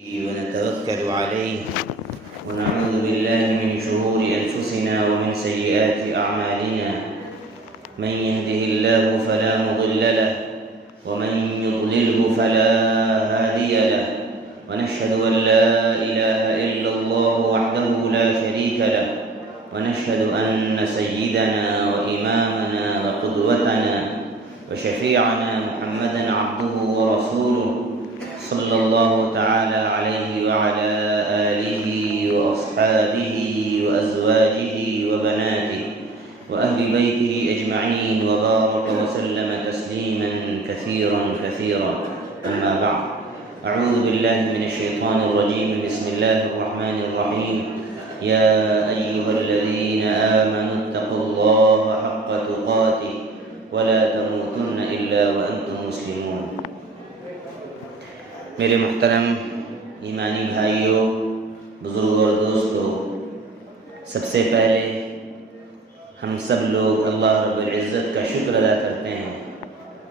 ونتوكل عليه ونعوذ بالله من شرور أنفسنا ومن سيئات أعمالنا. من يهده الله فلا مضل له ومن يضلله فلا هادي له، ونشهد أن لا إله إلا الله وحده لا شريك له، ونشهد أن سيدنا وإمامنا وقدوتنا وشفيعنا محمدا عبده ورسوله صلى الله تعالى عليه وعلى آله وأصحابه وأزواجه وبناته وأهل بيته أجمعين وبارك وسلم تسليما كثيرا كثيرا. أما بعد، أعوذ بالله من الشيطان الرجيم. بسم الله الرحمن الرحيم. يا أيها الذين آمنوا اتقوا الله حق تقاته ولا تموتن إلا وأنتم مسلمون. میرے محترم ایمانی بھائیوں، بزرگوں اور دوستوں، سب سے پہلے ہم سب لوگ اللہ رب العزت کا شکر ادا کرتے ہیں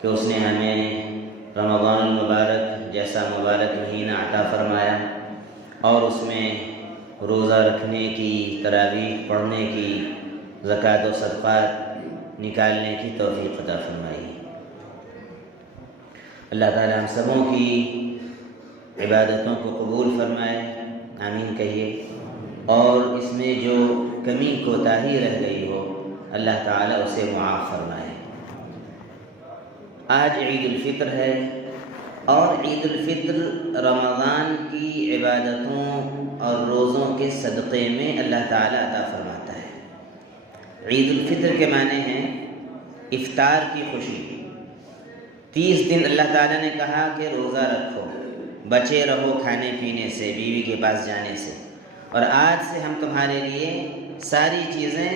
کہ اس نے ہمیں رمضان المبارک جیسا مبارک مہینہ عطا فرمایا اور اس میں روزہ رکھنے کی، تراویح پڑھنے کی، زکوٰۃ و صدقات نکالنے کی توفیق عطا فرمائی. اللہ تعالی ہم سبوں کی عبادتوں کو قبول فرمائے، آمین کہیے. اور اس میں جو کمی کوتاہی رہ گئی ہو اللہ تعالیٰ اسے معاف فرمائے. آج عید الفطر ہے اور عید الفطر رمضان کی عبادتوں اور روزوں کے صدقے میں اللہ تعالیٰ عطا فرماتا ہے. عید الفطر کے معنی ہیں افطار کی خوشی. 30 دن اللہ تعالیٰ نے کہا کہ روزہ رکھو، بچے رہو کھانے پینے سے، بیوی کے پاس جانے سے، اور آج سے ہم تمہارے لیے ساری چیزیں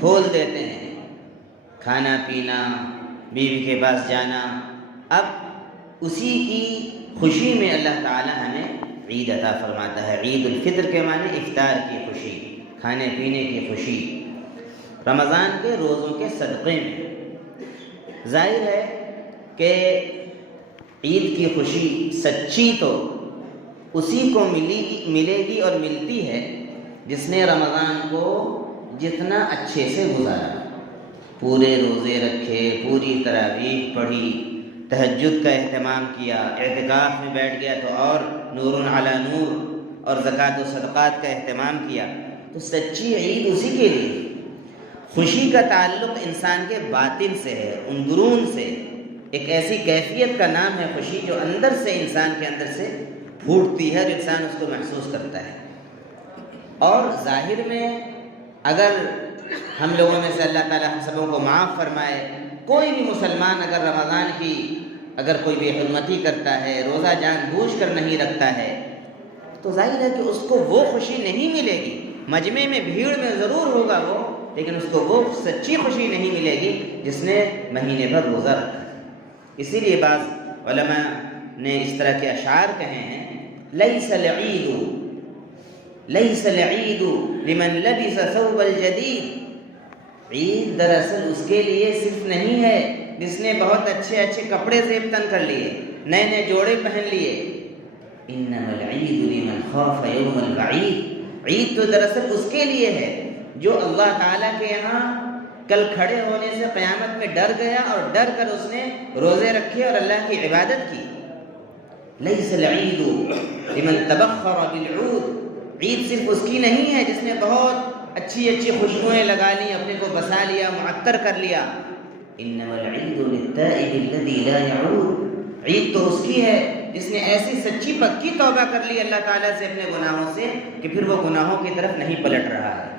کھول دیتے ہیں، کھانا پینا، بیوی کے پاس جانا. اب اسی کی خوشی میں اللہ تعالی ہمیں عید عطا فرماتا ہے. عید الفطر کے معنی افطار کی خوشی، کھانے پینے کی خوشی، رمضان کے روزوں کے صدقے میں. ظاہر ہے کہ عید کی خوشی سچی تو اسی کو ملے گی اور ملتی ہے جس نے رمضان کو جتنا اچھے سے گزارا، پورے روزے رکھے، پوری تراویح پڑھی، تہجد کا اہتمام کیا، اعتکاف میں بیٹھ گیا تو اور نور علی نور، اور زکوٰۃ و صدقات کا اہتمام کیا. تو سچی عید اسی کے لیے. خوشی کا تعلق انسان کے باطن سے ہے، اندرون سے. ایک ایسی کیفیت کا نام ہے خوشی جو اندر سے انسان کے اندر سے پھوٹتی ہے اور انسان اس کو محسوس کرتا ہے. اور ظاہر میں اگر ہم لوگوں میں سے اللہ تعالی ہم سبوں کو معاف فرمائے، کوئی بھی مسلمان اگر رمضان کی اگر کوئی بے حرمتی کرتا ہے، روزہ جان بوجھ کر نہیں رکھتا ہے، تو ظاہر ہے کہ اس کو وہ خوشی نہیں ملے گی. مجمع میں بھیڑ میں ضرور ہوگا وہ، لیکن اس کو وہ سچی خوشی نہیں ملے گی جس نے مہینے بھر روزہ رکھا. اسی لیے بعض علماء نے اس طرح کے اشعار کہے ہیں: لیس العید لمن لبس ثوب الجدید. عید دراصل اس کے لیے صرف نہیں ہے جس نے بہت اچھے اچھے کپڑے زیب تن کر لیے، نئے نئے جوڑے پہن لیے. انما العید لمن خاف یوم الوعید. عید تو دراصل اس کے لیے ہے جو اللہ تعالیٰ کے یہاں کل کھڑے ہونے سے قیامت میں ڈر گیا اور ڈر کر اس نے روزے رکھے اور اللہ کی عبادت کی. لیس العید لمن تبخر بالعود. عید صرف اس کی نہیں ہے جس نے بہت اچھی اچھی خوشبوئیں لگا لی، اپنے کو بسا لیا، معطر کر لیا. انما العید للتائب الذی لا یعود. عید تو اس کی ہے جس نے ایسی سچی پکی توبہ کر لی اللہ تعالیٰ سے اپنے گناہوں سے کہ پھر وہ گناہوں کی طرف نہیں پلٹ رہا ہے.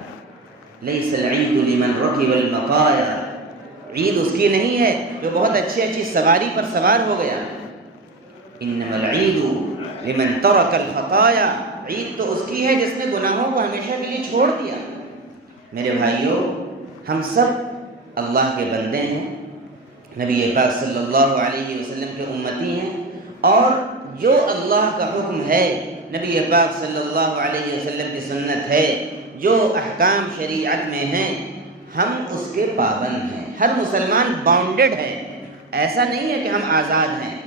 لیس العید لمن رکب المطایا. عید اس کی نہیں ہے جو بہت اچھی اچھی سواری پر سوار ہو گیا. انما العید لمن ترک الخطایا. عید تو اس کی ہے جس نے گناہوں کو ہمیشہ کے لیے چھوڑ دیا. میرے بھائیوں، ہم سب اللہ کے بندے ہیں، نبی پاک صلی اللہ علیہ وسلم کے امتی ہیں، اور جو اللہ کا حکم ہے، نبی پاک صلی اللہ علیہ وسلم کی سنت ہے، جو احکام شریعت میں ہیں، ہم اس کے پابند ہیں. ہر مسلمان باؤنڈڈ ہے. ایسا نہیں ہے کہ ہم آزاد ہیں،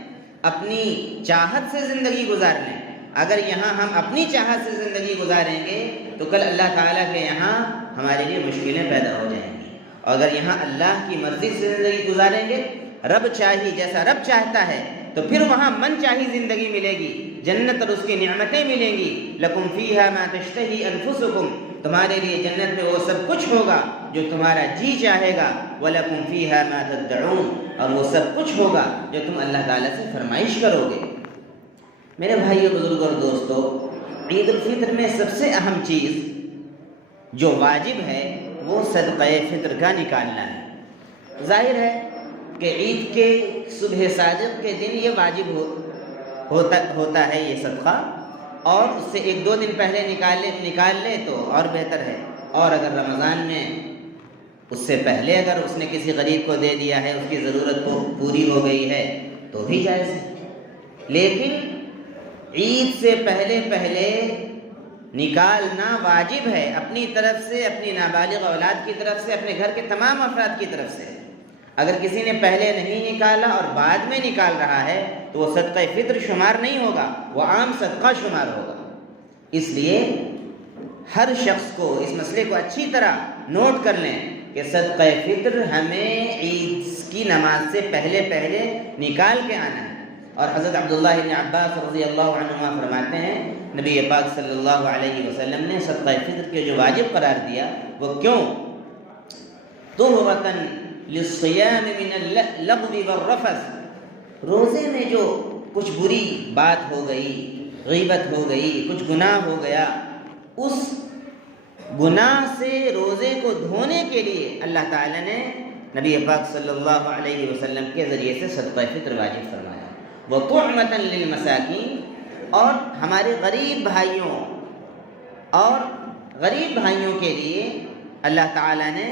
اپنی چاہت سے زندگی گزار لیں. اگر یہاں ہم اپنی چاہت سے زندگی گزاریں گے تو کل اللہ تعالیٰ کے یہاں ہمارے لیے مشکلیں پیدا ہو جائیں گی، اور اگر یہاں اللہ کی مرضی سے زندگی گزاریں گے، رب چاہی جیسا رب چاہتا ہے، تو پھر وہاں من چاہی زندگی ملے گی، جنت اور اس کی نعمتیں ملیں گی۔ لکم فیہا ما تشتہی انفسکم، تمہارے لیے جنت میں وہ سب کچھ ہوگا جو تمہارا جی چاہے گا، وَلَكُمْ فِيهَا مَا تَدَّعُونَ، اور وہ سب کچھ ہوگا جو تم اللہ تعالیٰ سے فرمائش کرو گے۔ میرے بھائیو، بزرگ اور دوستو، عید الفطر میں سب سے اہم چیز جو واجب ہے وہ صدقہ فطر کا نکالنا ہے۔ ظاہر ہے کہ عید کے صبح صادق کے دن یہ واجب ہوتا ہے یہ صدقہ، اور اس سے 1-2 دن پہلے نکال لے تو اور بہتر ہے، اور اگر رمضان میں اس سے پہلے اگر اس نے کسی غریب کو دے دیا ہے، اس کی ضرورت پوری ہو گئی ہے تو بھی جائز ہے، لیکن عید سے پہلے نکالنا واجب ہے، اپنی طرف سے، اپنی نابالغ اولاد کی طرف سے، اپنے گھر کے تمام افراد کی طرف سے۔ اگر کسی نے پہلے نہیں نکالا اور بعد میں نکال رہا ہے تو وہ صدقہ فطر شمار نہیں ہوگا، وہ عام صدقہ شمار ہوگا۔ اس لیے ہر شخص کو اس مسئلے کو اچھی طرح نوٹ کر لیں کہ صدقہ فطر ہمیں عید کی نماز سے پہلے نکال کے آنا ہے۔ اور حضرت عبداللہ بن عباس رضی اللہ عنہما فرماتے ہیں، نبی پاک صلی اللہ علیہ وسلم نے صدقہ فطر کے جو واجب قرار دیا وہ کیوں؟ طہرۃ للصیام من اللغو والرفث، روزے میں جو کچھ بری بات ہو گئی، غیبت ہو گئی، کچھ گناہ ہو گیا، اس گناہ سے روزے کو دھونے کے لیے اللہ تعالیٰ نے نبی پاک صلی اللہ علیہ وسلم کے ذریعے سے صدقہ فطر واجب فرمایا۔ وَطُعْمَةً لِّلْمَسَاكِينِ، اور ہمارے غریب بھائیوں کے لیے اللہ تعالیٰ نے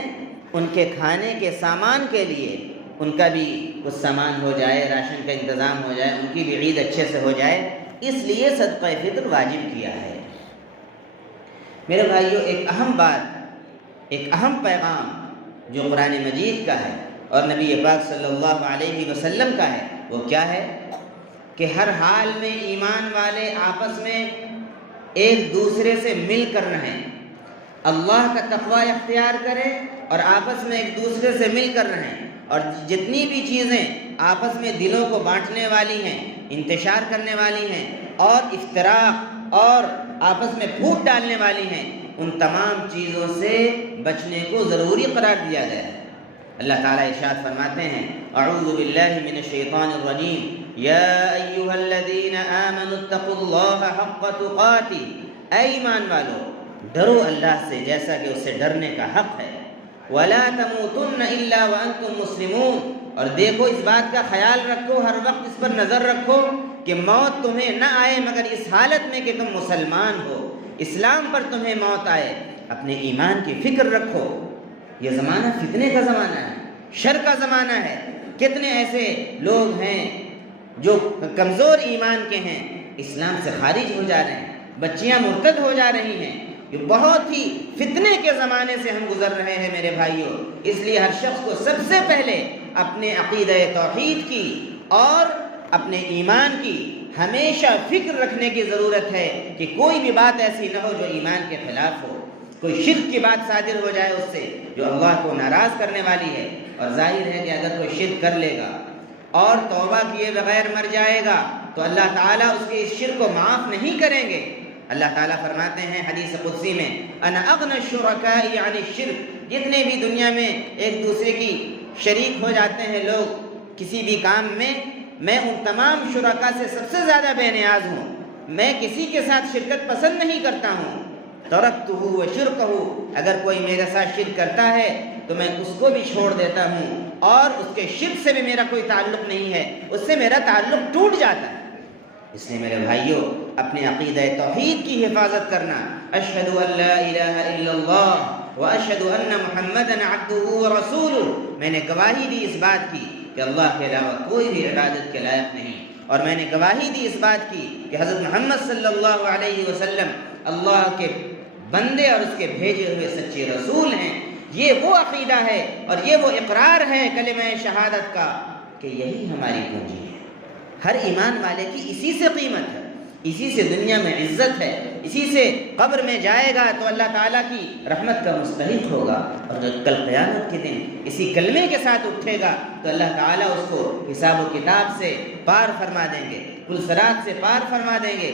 ان کے کھانے کے سامان کے لیے ان کا بھی کچھ سامان ہو جائے، راشن کا انتظام ہو جائے، ان کی بھی عید اچھے سے ہو جائے، اس لیے صدقہ فطر واجب کیا ہے۔ میرے بھائیو، ایک اہم بات، ایک اہم پیغام جو قرآن مجید کا ہے اور نبی پاک صلی اللہ علیہ وسلم کا ہے، وہ کیا ہے کہ ہر حال میں ایمان والے آپس میں ایک دوسرے سے مل کر رہیں، اللہ کا تقوی اختیار کریں اور آپس میں ایک دوسرے سے مل کر رہیں، اور جتنی بھی چیزیں آپس میں دلوں کو بانٹنے والی ہیں، انتشار کرنے والی ہیں، اور افتراق اور آپس میں پھوٹ ڈالنے والی ہیں، ان تمام چیزوں سے بچنے کو ضروری قرار دیا گیا ہے۔ اللہ تعالیٰ ارشاد فرماتے ہیں، اعوذ باللہ من الشیطان الرجیم، یا ایہا الذین آمنوا اتقوا اللہ حق تقاتہ، اے ایمان والو ڈرو اللہ سے جیسا کہ اسے ڈرنے کا حق ہے، ولا تموتن الا وانتم مسلمون، اور دیکھو اس بات کا خیال رکھو، ہر وقت اس پر نظر رکھو کہ موت تمہیں نہ آئے مگر اس حالت میں کہ تم مسلمان ہو، اسلام پر تمہیں موت آئے، اپنے ایمان کی فکر رکھو۔ یہ زمانہ فتنے کا زمانہ ہے، شر کا زمانہ ہے، کتنے ایسے لوگ ہیں جو کمزور ایمان کے ہیں، اسلام سے خارج ہو جا رہے ہیں، بچیاں مرتد ہو جا رہی ہیں، یہ بہت ہی فتنے کے زمانے سے ہم گزر رہے ہیں میرے بھائیوں۔ اس لیے ہر شخص کو سب سے پہلے اپنے عقیدہ توحید کی اور اپنے ایمان کی ہمیشہ فکر رکھنے کی ضرورت ہے کہ کوئی بھی بات ایسی نہ ہو جو ایمان کے خلاف ہو، کوئی شرک کی بات صادر ہو جائے اس سے جو اللہ کو ناراض کرنے والی ہے۔ اور ظاہر ہے کہ اگر کوئی شرک کر لے گا اور توبہ کیے بغیر مر جائے گا تو اللہ تعالیٰ اس کے اس شرک کو معاف نہیں کریں گے۔ اللہ تعالیٰ فرماتے ہیں حدیث قدسی میں، انا اغنى الشرکاء عن الشرک، جتنے بھی دنیا میں ایک دوسرے کی شریک ہو جاتے ہیں لوگ کسی بھی کام میں ان تمام شرکاء سے سب سے زیادہ بے نیاز ہوں، میں کسی کے ساتھ شرکت پسند نہیں کرتا ہوں۔ ترکتہ وشرکہ، اگر کوئی میرے ساتھ شرک کرتا ہے تو میں اس کو بھی چھوڑ دیتا ہوں، اور اس کے شرک سے بھی میرا کوئی تعلق نہیں ہے، اس سے میرا تعلق ٹوٹ جاتا ہے۔ اس لیے میرے بھائیوں، اپنے عقیدہ توحید کی حفاظت کرنا، اشہد ان لا الہ الا اللہ واشہد ان محمدا عبدہ ورسولہ، میں نے گواہی دی اس بات کی کہ اللہ کے علاوہ کوئی بھی عبادت کے لائق نہیں، اور میں نے گواہی دی اس بات کی کہ حضرت محمد صلی اللہ علیہ وسلم اللہ کے بندے اور اس کے بھیجے ہوئے سچے رسول ہیں۔ یہ وہ عقیدہ ہے اور یہ وہ اقرار ہے کلمہ شہادت کا کہ یہی ہماری پونجی ہے۔ ہر ایمان والے کی اسی سے قیمت ہے، اسی سے دنیا میں عزت ہے، اسی سے قبر میں جائے گا تو اللہ تعالیٰ کی رحمت کا مستحق ہوگا، اور کل قیامت کے دن اسی کلمے کے ساتھ اٹھے گا تو اللہ تعالیٰ اس کو حساب و کتاب سے پار فرما دیں گے، پل صراط سے پار فرما دیں گے،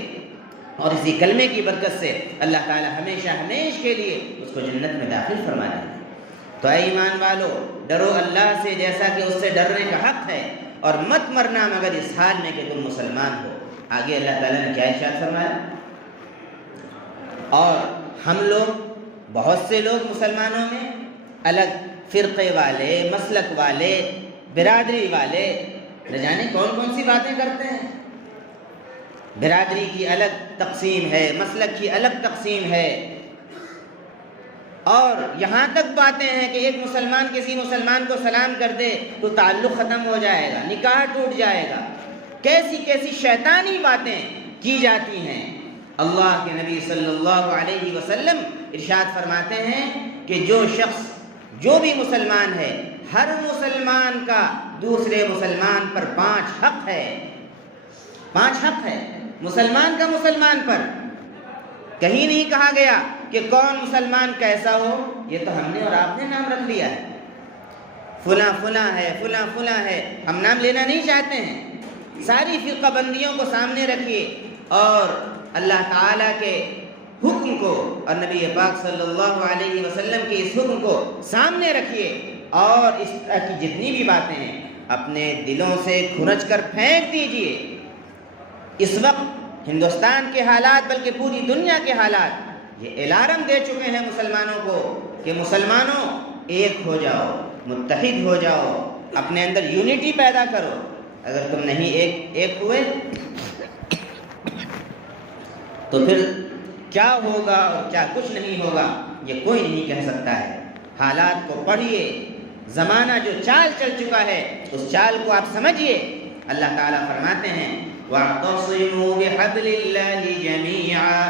اور اسی کلمے کی برکت سے اللہ تعالیٰ ہمیشہ ہمیش کے لیے اس کو جنت میں داخل فرما دیں گے۔ تو اے ایمان والو، ڈرو اللہ سے جیسا کہ اس سے ڈرنے کا حق ہے، اور مت مرنا مگر اس حال میں کہ تم مسلمان ہو۔ آگے اللہ تعالیٰ نے کیا ارشاد فرمایا؟ اور ہم لوگ، بہت سے لوگ مسلمانوں میں الگ فرقے والے، مسلک والے، برادری والے، نہ جانے کون کون سی باتیں کرتے ہیں۔ برادری کی الگ تقسیم ہے، مسلک کی الگ تقسیم ہے، اور یہاں تک باتیں ہیں کہ ایک مسلمان کسی مسلمان کو سلام کر دے تو تعلق ختم ہو جائے گا، نکاح ٹوٹ جائے گا۔ کیسی کیسی شیطانی باتیں کی جاتی ہیں۔ اللہ کے نبی صلی اللہ علیہ وسلم ارشاد فرماتے ہیں کہ جو شخص، جو بھی مسلمان ہے، ہر مسلمان کا دوسرے مسلمان پر 5 حق ہے۔ 5 حق ہے مسلمان کا مسلمان پر۔ کہیں نہیں کہا گیا کہ کون مسلمان کیسا ہو، یہ تو ہم نے اور آپ نے نام رکھ لیا ہے، فلاں فلاں ہے، فلاں فلاں ہے، ہم نام لینا نہیں چاہتے ہیں۔ ساری فرقہ بندیوں کو سامنے رکھیے، اور اللہ تعالیٰ کے حکم کو اور نبی پاک صلی اللہ علیہ وسلم کے اس حکم کو سامنے رکھیے، اور اس طرح کی جتنی بھی باتیں ہیں اپنے دلوں سے کھرچ کر پھینک دیجئے۔ اس وقت ہندوستان کے حالات، بلکہ پوری دنیا کے حالات یہ الارم دے چکے ہیں مسلمانوں کو کہ مسلمانوں ایک ہو جاؤ، متحد ہو جاؤ، اپنے اندر یونٹی پیدا کرو۔ اگر تم نہیں ایک ہوئے تو پھر کیا ہوگا اور کیا کچھ نہیں ہوگا یہ کوئی نہیں کہہ سکتا ہے۔ حالات کو پڑھیے، زمانہ جو چال چل چکا ہے اس چال کو آپ سمجھیے۔ اللہ تعالیٰ فرماتے ہیں وَاعْتَصِمُوا بِحَبْلِ اللَّهِ جَمِيعًا،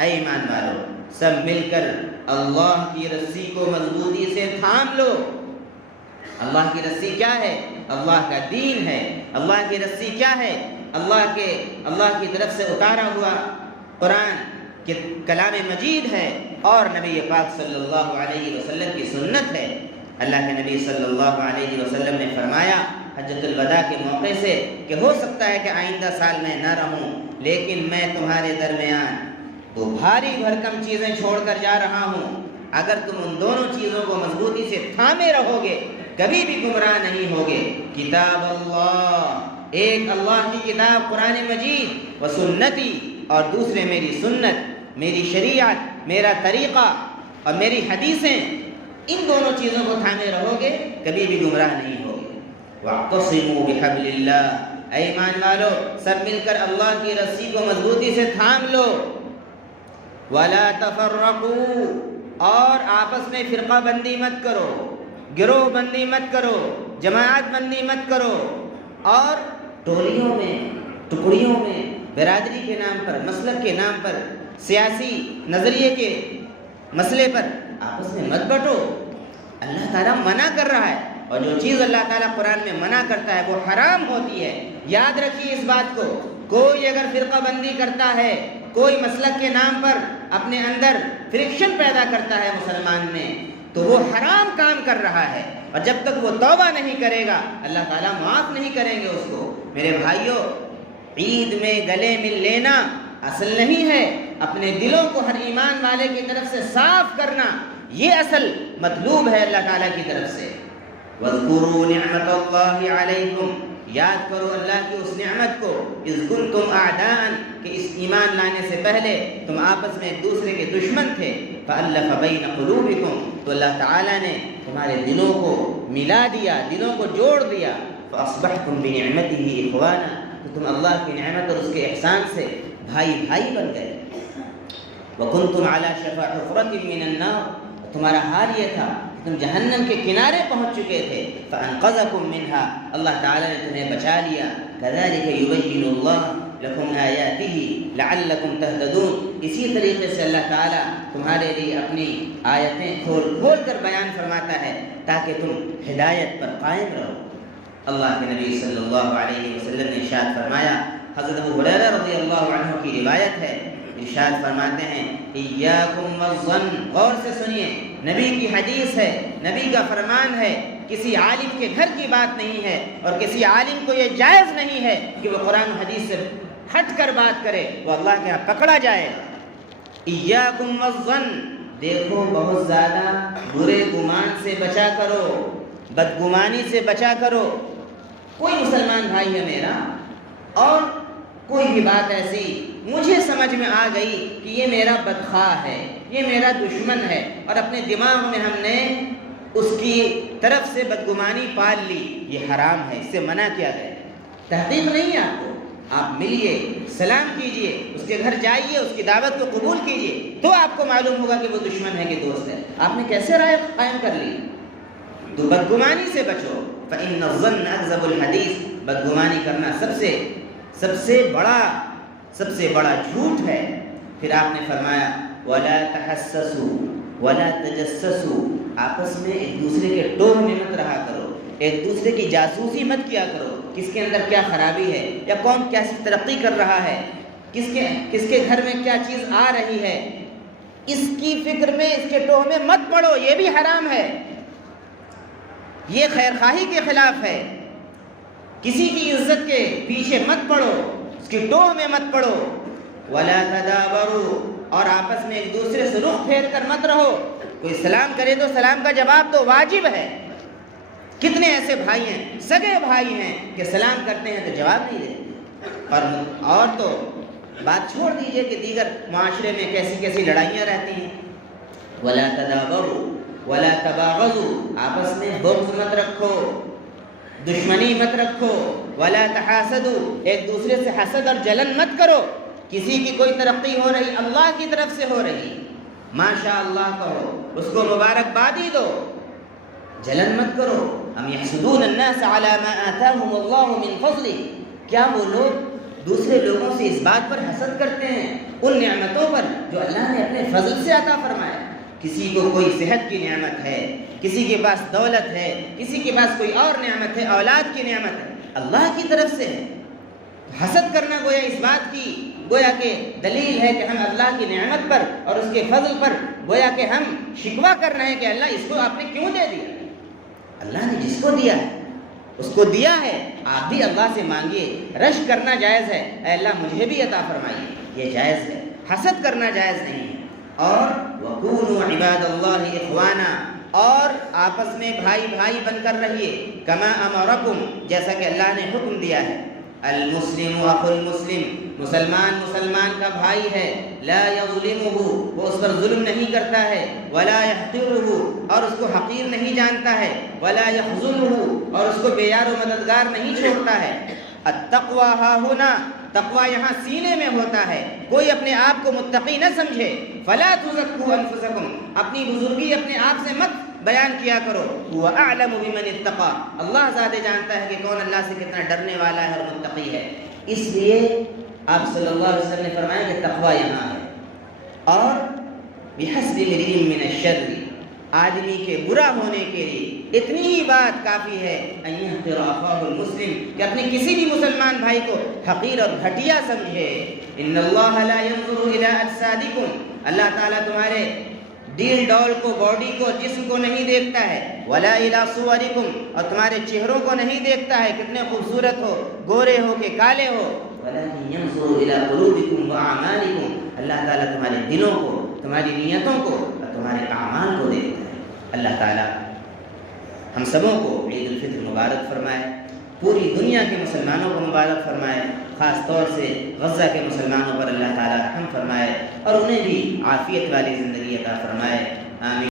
اے ایمان والو سب مل کر اللہ کی رسی کو مضبوطی سے تھام لو۔ اللہ کی رسی کیا ہے؟ اللہ کا دین ہے۔ اللہ کی رسی کیا ہے؟ اللہ کی طرف سے اتارا ہوا قرآن کہ کلام مجید ہے، اور نبی پاک صلی اللہ علیہ وسلم کی سنت ہے۔ اللہ کے نبی صلی اللہ علیہ وسلم نے فرمایا حجۃ الوداع کے موقع سے کہ ہو سکتا ہے کہ آئندہ سال میں نہ رہوں، لیکن میں تمہارے درمیان وہ بھاری بھرکم چیزیں چھوڑ کر جا رہا ہوں، اگر تم ان دونوں چیزوں کو مضبوطی سے تھامے رہو گے کبھی بھی گمراہ نہیں ہوگے۔ کتاب اللہ، ایک اللہ کی کتاب قرآن مجید، و سنتی، اور دوسرے میری سنت، میری شریعت، میرا طریقہ اور میری حدیثیں، ان دونوں چیزوں کو تھامے رہو گے کبھی بھی گمراہ نہیں ہوگے۔ وَاعْتَصِمُوا بِحَبْلِ اللَّهِ، اے ایمان والو سب مل کر اللہ کی رسی کو مضبوطی سے تھام لو۔ وَلَا تَفَرَّقُوا، اور آپس میں فرقہ بندی مت کرو، گروہ بندی مت کرو، جماعت بندی مت کرو، اور ٹولیوں میں، ٹکڑیوں میں، برادری کے نام پر، مسلک کے نام پر، سیاسی نظریے کے مسئلے پر آپس میں مت بٹو۔ اللہ تعالیٰ منع کر رہا ہے، اور جو چیز اللہ تعالیٰ قرآن میں منع کرتا ہے وہ حرام ہوتی ہے۔ یاد رکھیے اس بات کو، کوئی اگر فرقہ بندی کرتا ہے، کوئی مسلک کے نام پر اپنے اندر فرکشن پیدا کرتا ہے مسلمان میں، تو وہ حرام کام کر رہا ہے، اور جب تک وہ توبہ نہیں کرے گا اللہ تعالیٰ معاف نہیں کریں گے اس کو۔ میرے بھائیوں، عید میں گلے مل لینا اصل نہیں ہے، اپنے دلوں کو ہر ایمان والے کی طرف سے صاف کرنا یہ اصل مطلوب ہے اللہ تعالیٰ کی طرف سے۔ وَاذْكُرُوا نِعْمَةَ اللَّهِ عَلَيْكُمْ، یاد کرو اللہ کی اس نعمت کو، اذ کنتم اعداء، کہ اس ایمان لانے سے پہلے تم آپس میں ایک دوسرے کے دشمن تھے، فَأَلَّفَ بَيْنَ قُلُوبِكُمْ، تو اللہ تعالیٰ نے تمہارے دلوں کو ملا دیا، دلوں کو جوڑ دیا، فَأَصْبَحْتُمْ بِنِعْمَتِهِ إِخْوَانًا، تو تم اللہ کی نعمت اور اس کے احسان سے بھائی بھائی بن گئے۔ وَكُنْتُمْ عَلَى شَفَا حُفْرَةٍ مِّنَ النَّارِ، تمہارا حال یہ تھا تم جہنم کے کنارے پہنچ چکے تھے، فَأَنْقَذَكُم مِّنْهَا، اللہ تعالیٰ نے تمہیں بچا لیا۔ كَذَلِكَ يُبَيِّنُ اللَّهُ لَكُمْ آيَاتِهِ لَعَلَّكُمْ تَهْتَدُونَ، اسی طریقے سے اللہ تعالیٰ تمہارے لیے اپنی آیتیں کھول کھول کر بیان فرماتا ہے تاکہ تم ہدایت پر قائم رہو۔ اللہ کے نبی صلی اللہ علیہ وسلم نے ارشاد فرمایا حضرت ابو ہریرہ رضی اللہ عنہ کی روایت ہے، ارشاد فرماتے ہیں ایاکم والظن، غور سے سنیے، نبی کی حدیث ہے، نبی کا فرمان ہے، کسی عالم کے گھر کی بات نہیں ہے، اور کسی عالم کو یہ جائز نہیں ہے کہ وہ قرآن و حدیث سے ہٹ کر بات کرے، وہ اللہ کے ہاں پکڑا جائے گا۔ ایاکم والظن، دیکھو بہت زیادہ برے گمان سے بچا کرو، بدگمانی سے بچا کرو۔ کوئی مسلمان بھائی ہے میرا اور کوئی بھی بات ایسی مجھے سمجھ میں آ گئی کہ یہ میرا بدخواہ ہے، یہ میرا دشمن ہے، اور اپنے دماغ میں ہم نے اس کی طرف سے بدگمانی پال لی، یہ حرام ہے، اس سے منع کیا گیا۔ تحقیق نہیں ہے آپ کو، آپ ملیے، سلام کیجئے، اس کے گھر جائیے، اس کی دعوت کو قبول کیجئے، تو آپ کو معلوم ہوگا کہ وہ دشمن ہے کہ دوست ہے۔ آپ نے کیسے رائے قائم کر لی؟ تو بدگمانی سے بچو، فإن الظن أكذب الحديث، بدگمانی کرنا سب سے بڑا جھوٹ ہے۔ پھر آپ نے فرمایا وَلَا تَحَسَّسُوا وَلَا تَجَسَّسُوا، آپس میں ایک دوسرے کے ٹوہ میں مت رہا کرو، ایک دوسرے کی جاسوسی مت کیا کرو، کس کے اندر کیا خرابی ہے، یا کون کیسی ترقی کر رہا ہے، کس کے گھر میں کیا چیز آ رہی ہے، اس کی فکر میں، اس کے ٹوہ میں مت پڑو، یہ بھی حرام ہے، یہ خیر خواہی کے خلاف ہے۔ کسی کی عزت کے پیچھے مت پڑو، اس کی ٹوہ میں مت پڑو۔ وَلَا تَدَابَرُوا، اور آپس میں ایک دوسرے سے رخ پھیر کر مت رہو، کوئی سلام کرے تو سلام کا جواب تو واجب ہے۔ کتنے ایسے بھائی ہیں، سگے بھائی ہیں، کہ سلام کرتے ہیں تو جواب نہیں دیتے، اور تو بات چھوڑ دیجئے کہ دیگر معاشرے میں کیسی کیسی لڑائیاں رہتی ہیں۔ وَلَا تَدَابَرُوا وَلَا تَبَاغَضُوا، آپس میں بغض مت رکھو، دشمنی مت رکھو۔ وَلَا تَحَاسَدُوا، ایک دوسرے سے حسد اور جلن مت کرو، کسی کی کوئی ترقی ہو رہی اللہ کی طرف سے ہو رہی، ماشاء اللہ کہو، اس کو مبارکبادی دو، جلن مت کرو۔ ام یحسدون الناس علی ما آتاہم اللہ من فضلہ، کیا وہ لوگ دوسرے لوگوں سے اس بات پر حسد کرتے ہیں، ان نعمتوں پر جو اللہ نے اپنے فضل سے عطا فرمایا۔ کسی کو کوئی صحت کی نعمت ہے، کسی کے پاس دولت ہے، کسی کے پاس کوئی اور نعمت ہے، اولاد کی نعمت ہے، اللہ کی طرف سے ہے۔ حسد کرنا گویا اس بات کی گویا کہ دلیل ہے کہ ہم اللہ کی نعمت پر اور اس کے فضل پر گویا کہ ہم شکوہ کر رہے ہیں کہ اللہ اس کو آپ نے کیوں دے دیا۔ اللہ نے جس کو دیا ہے اس کو دیا ہے، آپ بھی اللہ سے مانگیے۔ رشک کرنا جائز ہے، اے اللہ مجھے بھی عطا فرمائیے، یہ جائز ہے، حسد کرنا جائز نہیں ہے۔ اور وَكُونُوا عِبَادَ اللَّهِ إِخْوَانًا، اور آپس میں بھائی بھائی بن کر رہیے، کما امرکم، جیسا کہ اللہ نے حکم دیا ہے۔ المسلم اخو المسلم، مسلمان مسلمان کا بھائی ہے، لا یظلمہ، وہ اس پر ظلم نہیں کرتا ہے، ولا یحقرہ، اور اس کو حقیر نہیں جانتا ہے، ولا یخذلہ، اور اس کو بے یار و مددگار نہیں چھوڑتا ہے۔ التقوی ہا ہونا، تقوی یہاں سینے میں ہوتا ہے، کوئی اپنے آپ کو متقی نہ سمجھے۔ فلا تزکوا انفسکم، اپنی بزرگی اپنے آپ سے مت بیان کیا کرو۔ هو اعلم بمن اتقى، اللہ زیادہ جانتا ہے کہ کون اللہ سے کتنا ڈرنے والا ہے اور متقی ہے۔ اس لیے آپ صلی اللہ علیہ وسلم نے فرمایا کہ تقوی یہاں ہے۔ اور بحسب امرئ من الشر، آدمی کے برا ہونے کے لیے اتنی ہی بات کافی ہے، ان یحقر اخاہ المسلم، کہ اپنے کسی بھی مسلمان بھائی کو حقیر اور گھٹیا سمجھے۔ ان اللہ لا ينظر الى اجسادکم، اللہ تعالیٰ تمہارے ڈیل ڈول کو، باڈی کو، جسم کو نہیں دیکھتا ہے، ولا الى صورکم، اور تمہارے چہروں کو نہیں دیکھتا ہے، کتنے خوبصورت ہو، گورے ہو کہ کالے ہو، ولکن ينظر الى قلوبکم واعمالکم، اللہ تعالیٰ تمہارے دلوں کو، تمہاری نیتوں کو اور تمہارے اعمال کو دیکھتا ہے۔ اللہ تعالیٰ ہم سبوں کو عید الفطر مبارک فرمائے، پوری دنیا کے مسلمانوں کو مبارک فرمائے، خاص طور سے غزہ کے مسلمانوں پر اللہ تعالیٰ رحم فرمائے اور انہیں بھی عافیت والی زندگی عطا فرمائے، آمین۔